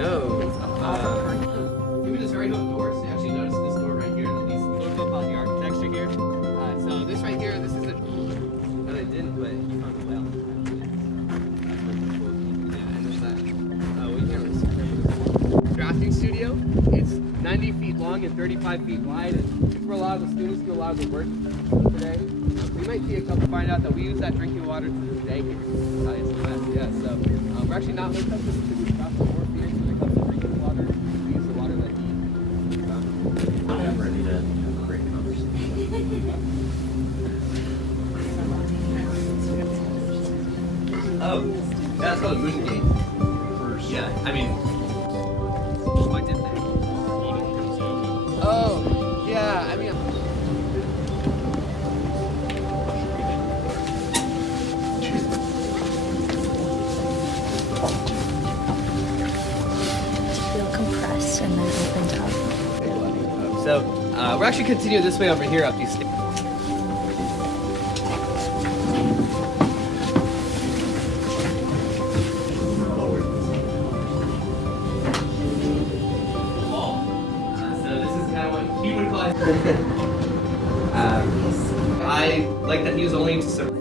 know. Give me this very hook door. So you actually notice this door right here. At least look up on the architecture here. So this right here, this is a. No, they didn't, but you found the well. Yeah, and there's that. We can't really see. Drafting studio. It's 90 feet long and 35 feet wide. And it's where a lot of the students do a lot of the work today. We might see a couple find out that we use that drinking water to this day here. Taliesin, yeah. So we're actually not hooked up to the drafting water here. So when it comes to drinking water, we use the water that he found. I'm ready to have a great conversation. Oh, that's called a moon gate. Yeah, I mean. Why did they? Oh, yeah, I mean. To feel compressed and then opened up. So, we're actually continuing this way over here up these stairs. He would call it. I like that he was only into some.